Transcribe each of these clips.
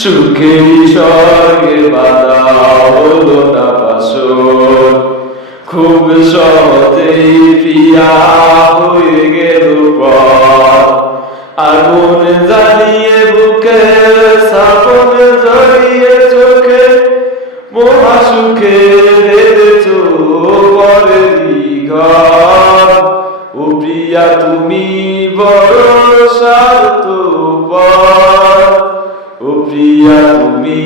সুখের স্বর্গে বাধা হলো না পাশর, খুব সহজেই প্রিয়া হয়ে গেল পর। আগুন জ্বালিয়ে বুকে, শ্রাবণ জড়িয়ে চোখে, মহাসুখে বেঁধেছ পরেরই ঘর। ও প্রিয়া তুমি বড় স্বার্থপর, ও প্রিয়া তুমি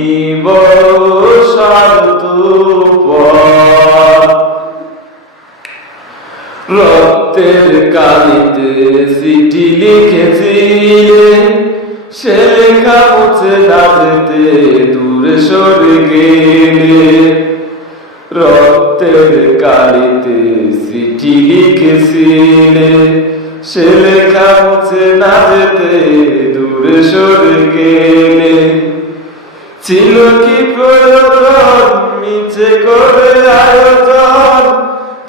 বড় স্বার্থপর। রক্তের কালিতে চিঠি লিখেছিলে, সে লেখা মুছে না যেতে দূরে সরে গেলে। রক্তের কালিতে চিঠি লিখেছিলে, সে লেখা মুছে না যেতে দূরে সরে গেলে। ছিল কি প্রয়োজন মিছে করে আয়োজন,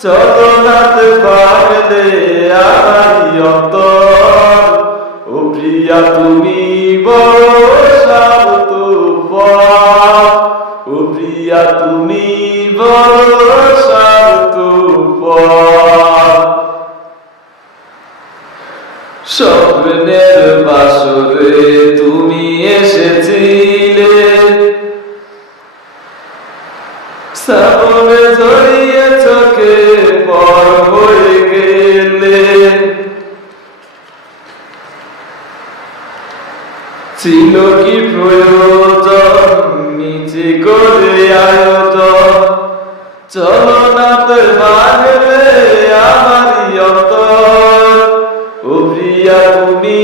চলো নাতে পারলে আমারই অন্তর। ও প্রিয়া তুমি বড় স্বার্থপর, ও প্রিয়া তুমি বড় স্বার্থপর। স্বপ্নের বাসরে তুমি এসেছিলে, শ্রাবণে জড়িয়ে চোখে পর হয়ে গেলে। ছিল কি প্রয়োজন নিচে করে আয়োজন, চলো নাতে ভাঙলে আমারই অন্তর। ও প্রিয়া তুমি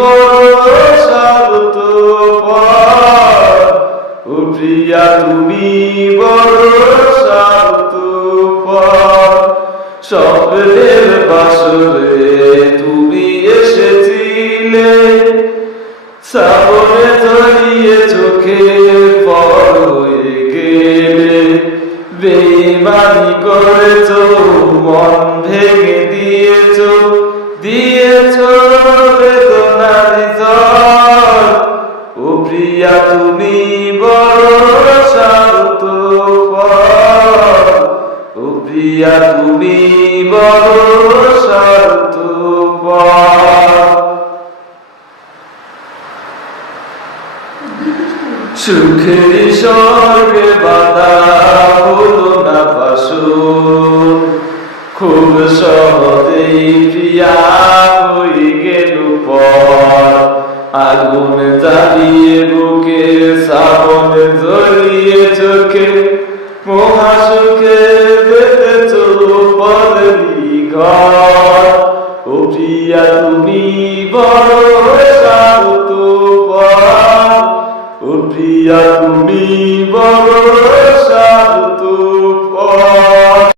বড় স্বার্থপর, ও প্রিয়া তুমি বড় স্বার্থপর। স্বপ্নের বাসরে তুমি এসেছিলে, শ্রাবণে জড়িয়ে চোখে পর হয়ে গেলে। বেইমানি করেছ, মন ভেঙে দিয়েছ, দিয়েছ বেদনার ঝড়। ও প্রিয়া তুমি বড় স্বার্থপর, ও প্রিয়া তুমি বড় স্বার্থপর। সুখের স্বর্গে বাধা হলো না পাশর, খুব সহজেই প্রিয়া হয়ে গেল পর। আগুন জ্বালিয়ে বুকে, শ্রাবণ জড়িয়ে চোখে, মহাসুখে বেঁধেছ পরেরই ঘর। ও প্রিয়া তুমি বড় স্বার্থপর, ও প্রিয়া তুমি বড় স্বার্থপর।